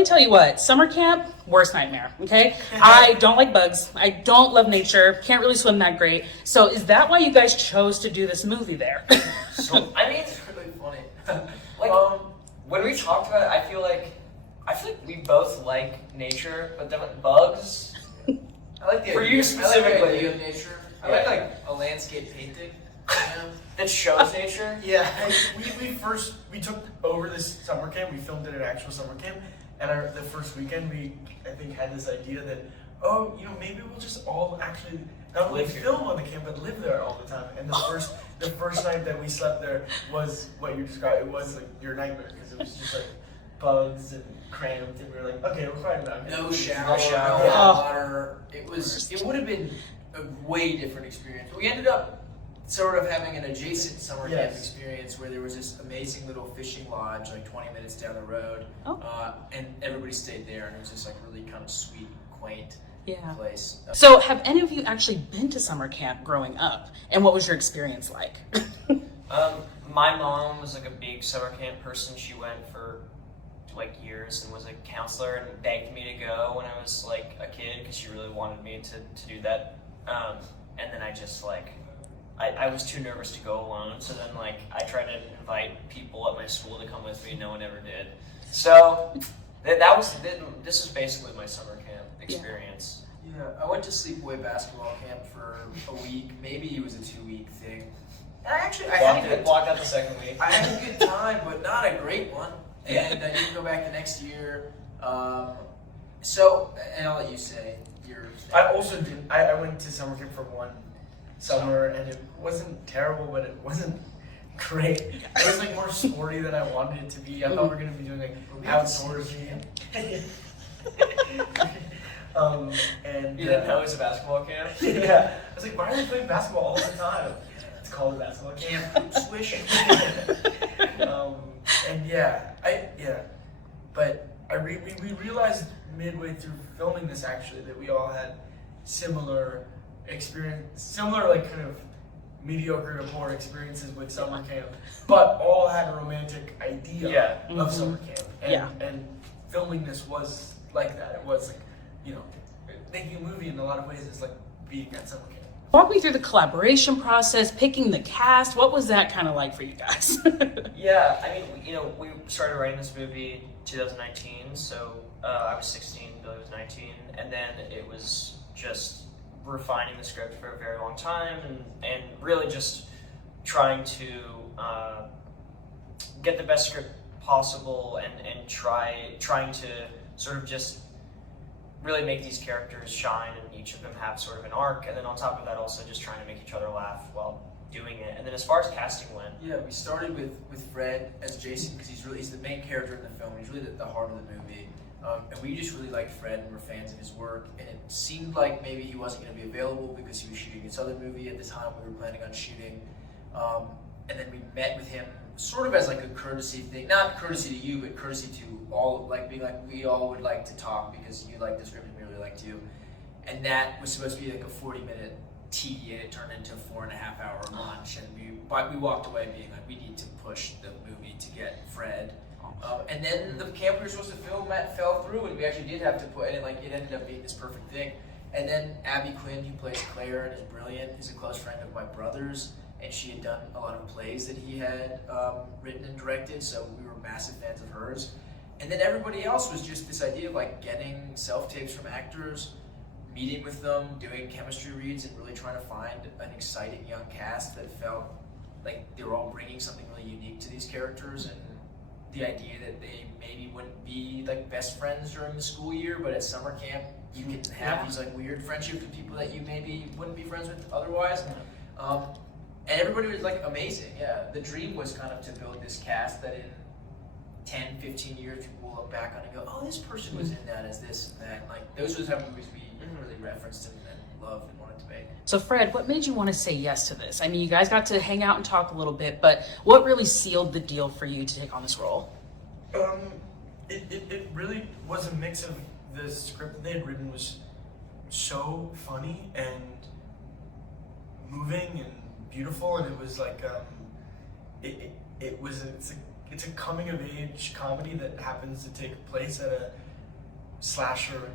me tell you what, summer camp, worst nightmare, okay? I don't like bugs. I don't love nature. Can't really swim that great. So is that why you guys chose to do this movie there? So, I mean, It's really funny. like, when we talked about it, I feel like we both like nature, but then with bugs, I like the For idea, you I like the specifically. idea of nature. I Yeah. like a landscape painting. You know? that shows nature. Yeah, we took over this summer camp. We filmed it at actual summer camp, and the first weekend I think had this idea that maybe we'll just all actually not only Live here. film on the camp but live there all the time. And the first night that we slept there was what you described. It was like your nightmare because it was just like bugs and cramped, and we were like, okay, we're fine now. No shower, shower. no Yeah. hot water. It would have been a way different experience. We ended up sort of having an adjacent summer camp Yes. experience where there was this amazing little fishing lodge like 20 minutes down the road, and everybody stayed there, and it was just like really kind of sweet, quaint Yeah. place. So have any of you actually been to summer camp growing up? And what was your experience like? My mom was like a big summer camp person. She went for like years and was a counselor and begged me to go when I was like a kid because she really wanted me to do that. And then I just like, I was too nervous to go alone. So then like I tried to invite people at my school to come with me. No one ever did. So this is basically my summer camp experience. Yeah, I went to sleepaway basketball camp for a week. Maybe it was a 2-week thing. And I had a good Walked out the second week. I had a good time, but not a great one. And I didn't go back the next year. And I'll let you say your. I also did. I went to summer camp for one summer, and it wasn't terrible, but it wasn't great. It was like more sporty than I wanted it to be. I thought we were gonna be doing like outdoorsy. And You didn't know it was a basketball camp? yeah, I was like, why are they playing basketball all the time? It's called a basketball camp. Swish. And but we realized midway through filming this actually that we all had similar like kind of mediocre to poor experiences with summer camp, but all had a romantic idea of summer camp. And filming this was like that. It was like, making a movie in a lot of ways is like being at summer camp. Walk me through the collaboration process, picking the cast. What was that kind of like for you guys? Yeah, I mean, we started writing this movie 2019, so I was 16, Billy was 19, and then it was just refining the script for a very long time and really just trying to get the best script possible and trying to sort of just really make these characters shine and each of them have sort of an arc, and then on top of that also just trying to make each other laugh while doing it. And then as far as casting went, We started with Fred as Jason because he's the main character in the film. He's really the heart of the movie, and we just really liked Fred and were fans of his work. And it seemed like maybe he wasn't going to be available because he was shooting this other movie at the time we were planning on shooting. And then we met with him sort of as like a courtesy thing, not courtesy to you, but courtesy to all, like being like, we all would like to talk because you like the script and we really liked you. And that was supposed to be like a 40-minute tea, and it turned into a 4.5-hour lunch. And we walked away being like, we need to push the movie to get Fred. And then the camp we were supposed to film at fell through, and we actually did have to put, and it ended up being this perfect thing. And then Abby Quinn, who plays Claire and is brilliant, is a close friend of my brother's, and she had done a lot of plays that he had written and directed, so we were massive fans of hers. And then everybody else was just this idea of like getting self-tapes from actors, meeting with them, doing chemistry reads, and really trying to find an exciting young cast that felt like they were all bringing something really unique to these characters, and the idea that they maybe wouldn't be like best friends during the school year, but at summer camp you can have these like weird friendships with people that you maybe wouldn't be friends with otherwise. And everybody was like amazing. Yeah, the dream was kind of to build this cast that in 10, 15 years people will look back on and go, oh, this person was in that as this and that. Like those were the type of movies we really referenced and loved and wanted to make. So Fred, what made you want to say yes to this? I mean, you guys got to hang out and talk a little bit, but what really sealed the deal for you to take on this role? It really was a mix of the script that they had written was so funny and moving and beautiful, and it was like it's a coming of age comedy that happens to take place at slasher,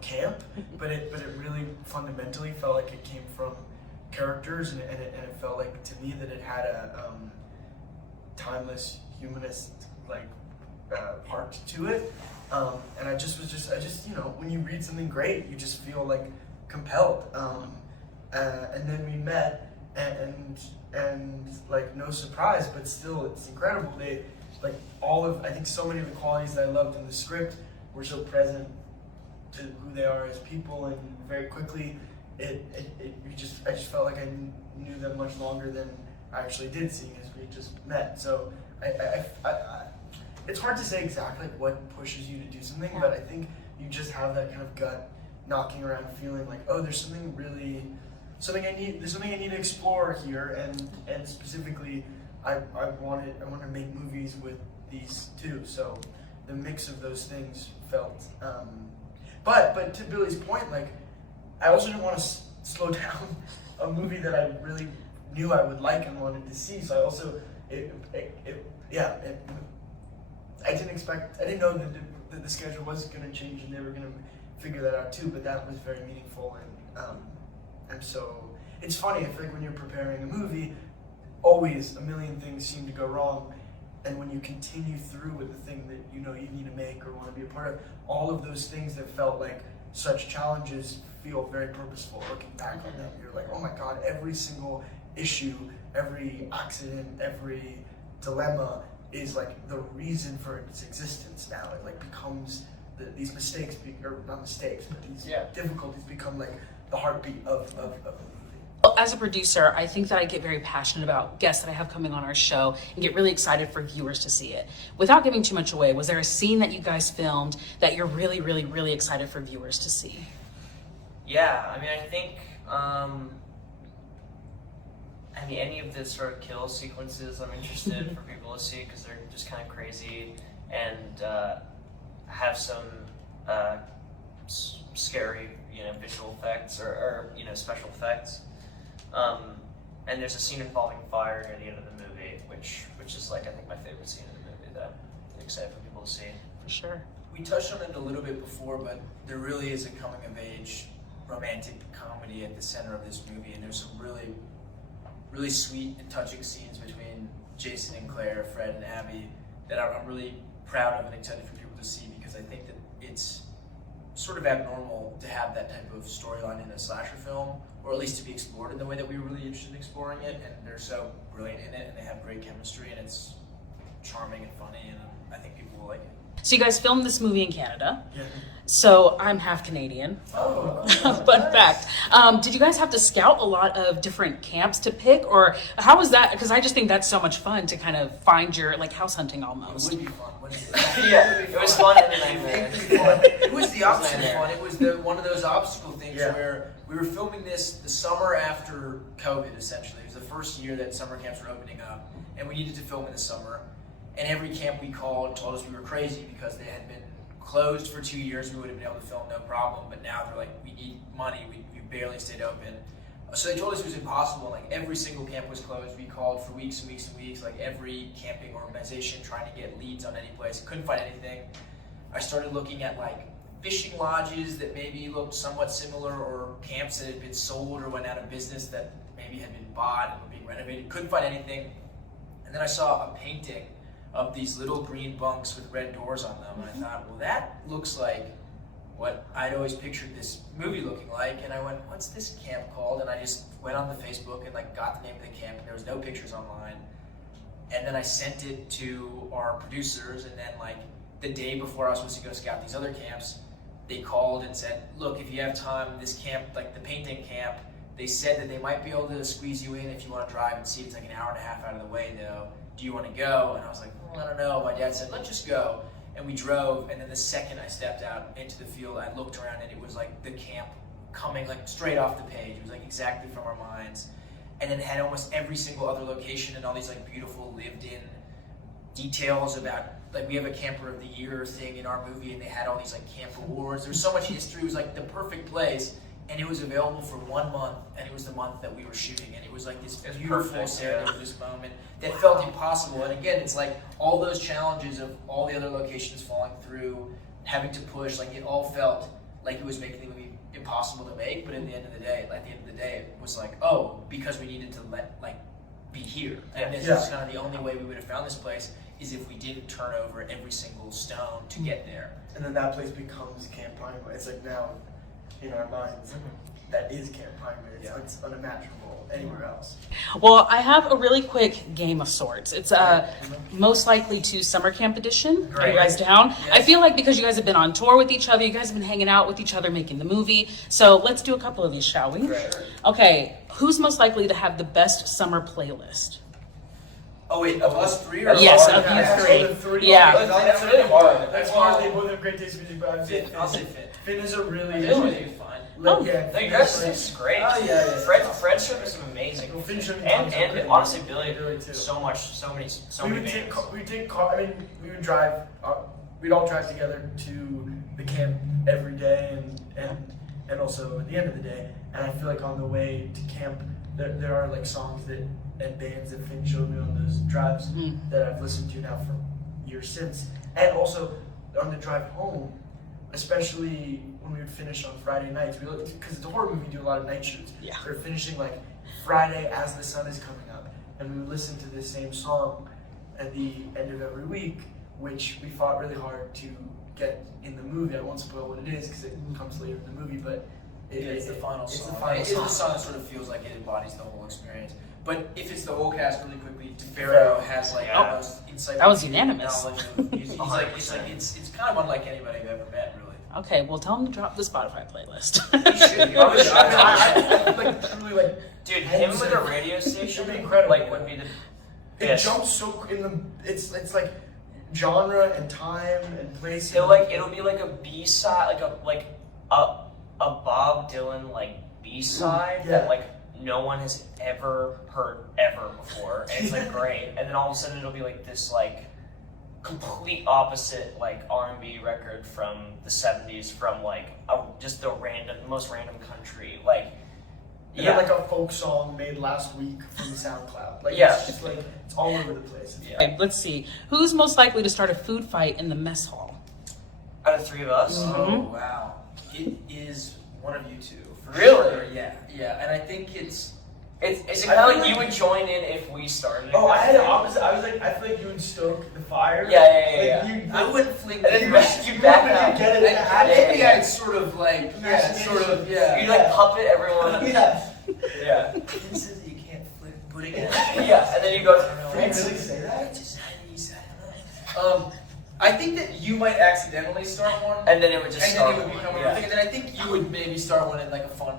camp, but it really fundamentally felt like it came from characters, and it felt like to me that it had a timeless humanist part to it, and I just when you read something great, you just feel like compelled, and then we met, and like no surprise, but still it's incredible. They I think so many of the qualities that I loved in the script were so present to who they are as people, and very quickly I just felt like I knew them much longer than I actually did, seeing as we just met. So I it's hard to say exactly what pushes you to do something, but I think you just have that kind of gut knocking around feeling like, oh, there's something I need to explore here, and specifically I want to make movies with these two. So the mix of those things felt but to Billy's point, I also didn't want to slow down a movie that I really knew I would like and wanted to see. So I also I didn't know that the schedule was going to change and they were going to figure that out too, but that was very meaningful, and so it's funny, I feel like when you're preparing a movie, always a million things seem to go wrong, and when you continue through with the thing that you need to make or want to be a part of, all of those things that felt like such challenges feel very purposeful. Looking back on them, you're like, oh my god, every single issue, every accident, every dilemma is the reason for its existence now. It becomes these mistakes, or not mistakes, but these difficulties become the heartbeat of a movie. Well, as a producer, I think that I get very passionate about guests that I have coming on our show and get really excited for viewers to see it. Without giving too much away, was there a scene that you guys filmed that you're really, really, really excited for viewers to see? Yeah, I mean, I think any of the sort of kill sequences I'm interested for people to see, because they're just kind of crazy and have some scary, visual effects or special effects. And there's a scene involving fire near the end of the movie, which is I think my favorite scene in the movie that I'm excited for people to see. For sure. We touched on it a little bit before, but there really is a coming of age romantic comedy at the center of this movie, and there's some really, really sweet and touching scenes between Jason and Claire, Fred and Abby, that I'm really proud of and excited for people to see, because I think that it's sort of abnormal to have that type of storyline in a slasher film, or at least to be explored in the way that we were really interested in exploring it, and they're so brilliant in it, and they have great chemistry, and it's charming and funny, and I think people will like it. So you guys filmed this movie in Canada. Yeah. So I'm half Canadian. Oh, Fun fact. Did you guys have to scout a lot of different camps to pick, or how was that? Because I just think that's so much fun to kind of find your house hunting almost. It would be fun, wouldn't it? Yeah, it was fun and then It was the opposite of fun. It was one of those obstacle things where we were filming this the summer after COVID, essentially. It was the first year that summer camps were opening up, and we needed to film in the summer. And every camp we called told us we were crazy because they had been closed for 2 years. We would have been able to film no problem, but now they're like, we need money. We barely stayed open. So they told us it was impossible. Every single camp was closed. We called for weeks and weeks and weeks, every camping organization trying to get leads on any place. Couldn't find anything. I started looking at fishing lodges that maybe looked somewhat similar, or camps that had been sold or went out of business that maybe had been bought and were being renovated. Couldn't find anything. And then I saw a painting of these little green bunks with red doors on them. And I thought, well, that looks like what I'd always pictured this movie looking like. And I went, what's this camp called? And I just went on the Facebook and got the name of the camp, and there was no pictures online. And then I sent it to our producers, and then the day before I was supposed to go scout these other camps, they called and said, look, if you have time, this camp, the painting camp, they said that they might be able to squeeze you in if you want to drive and see. It's an hour and a half out of the way though. Do you want to go? And I was like, I don't know. My dad said, let's just go. And we drove, and then the second I stepped out into the field, I looked around, and it was the camp coming straight off the page. It was exactly from our minds. And it had almost every single other location and all these beautiful lived-in details about, we have a camper of the year thing in our movie, and they had all these camp awards. There was so much history. It was the perfect place. And it was available for 1 month, and it was the month that we were shooting, and it was this beautiful serendipitous moment that felt impossible. And again, it's all those challenges of all the other locations falling through, having to push. Like it all felt like it was making the movie impossible to make. But at the end of the day, it was like, oh, because we needed to be here, and this is kind of the only way we would have found this place is if we didn't turn over every single stone to get there. And then that place becomes Camp Pinewood. It's like now in our minds, that is Camp Pinewood. It's unimaginable anywhere else. Well, I have a really quick game of sorts. It's most likely to summer camp edition. Are you guys down? Yes. I feel like because you guys have been on tour with each other, you guys have been hanging out with each other, making the movie. So let's do a couple of these, shall we? Right. Okay, who's most likely to have the best summer playlist? Oh wait, of us three or Yes, of of you us? three. The three. Yeah. Okay, That's really hard. That's hard. They both have great taste in music, but I'd say I'll say Finn. Finn is a really I think it's fine. Oh. yeah. No, you guys, this is great. Oh, yeah. Fred's show is amazing. Well, Finn showed me And tons of great honestly, ones. Billy, too. so many we would bands. we would drive. We'd all drive together to the camp every day, and also at the end of the day. And I feel like on the way to camp, there are like songs and bands that Finn showed me on those drives that I've listened to now for years since. And also on the drive home, especially when we would finish on Friday nights, because it's a horror movie, we do a lot of night shoots. Yeah. We're finishing like Friday as the sun is coming up, and we would listen to this same song at the end of every week, which we fought really hard to get in the movie. I won't spoil what it is because it comes later in the movie, but It's the final it's song. the final It's the song. song that sort of feels like it embodies the whole experience. But if it's the whole cast, really quickly, DeFaro has like Yeah. the most insightful. That was unanimous. knowledge of music. It's kind of unlike anybody I've ever met, really. Okay, well, tell them to drop the Spotify playlist. He should. I like truly like Dude, him with a radio station should be incredible. like would be the it best. jumps so in the it's like genre and time and place. It'll be like a B side, like a Bob Dylan like B side Yeah. that like no one has ever heard ever before, and it's like great. And then all of a sudden it'll be like this like complete opposite like R&B record from the 70s from like just the most random country like. And then like a folk song made last week from SoundCloud. Like Yeah. it's just like it's all over the place. Yeah. Okay, let's see. Who's most likely to start a food fight in the mess hall? Out of the three of us, Oh wow! It is one of you two. For Really? Sure. Yeah, yeah. And I think it's. is it I kind of feel like you like- would join in if we started? Oh, I had the opposite. I was like, I feel like you would stoke the fire. Yeah. I wouldn't fling. And then you you back But out. you get it. Maybe I'd sort of like You like puppet everyone. Yeah. Yeah. Finn says that you can't flip pudding in. Yeah, and then you go. Did he really say that? I don't know. I think that you might accidentally start one, And then it would just and start. then it would become a yeah. thing. And then I think you would maybe start one in like a fun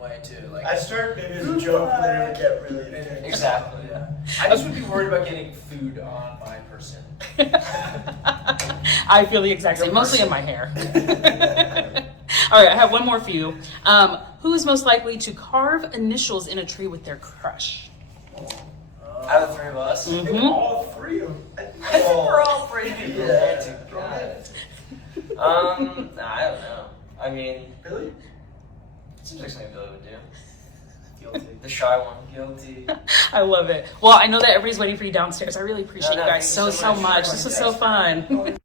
way too. Like I start maybe as a joke, but then it would get really intense. Exactly. yeah. I just would be worried about getting food on my person. I feel the exact same, mostly in my hair. All right, I have one more for you. Who is most likely to carve initials in a tree with their crush? Out of the three of us, I think Mhm. all three of them. I think we're all pretty romantic. romantic. I don't know. I mean, Billy? it seems like something Billy would do. Guilty. The shy one. Guilty. I love it. Well, I know that everybody's waiting for you downstairs. I really appreciate No, you guys thank you so so much. much. This was so fun.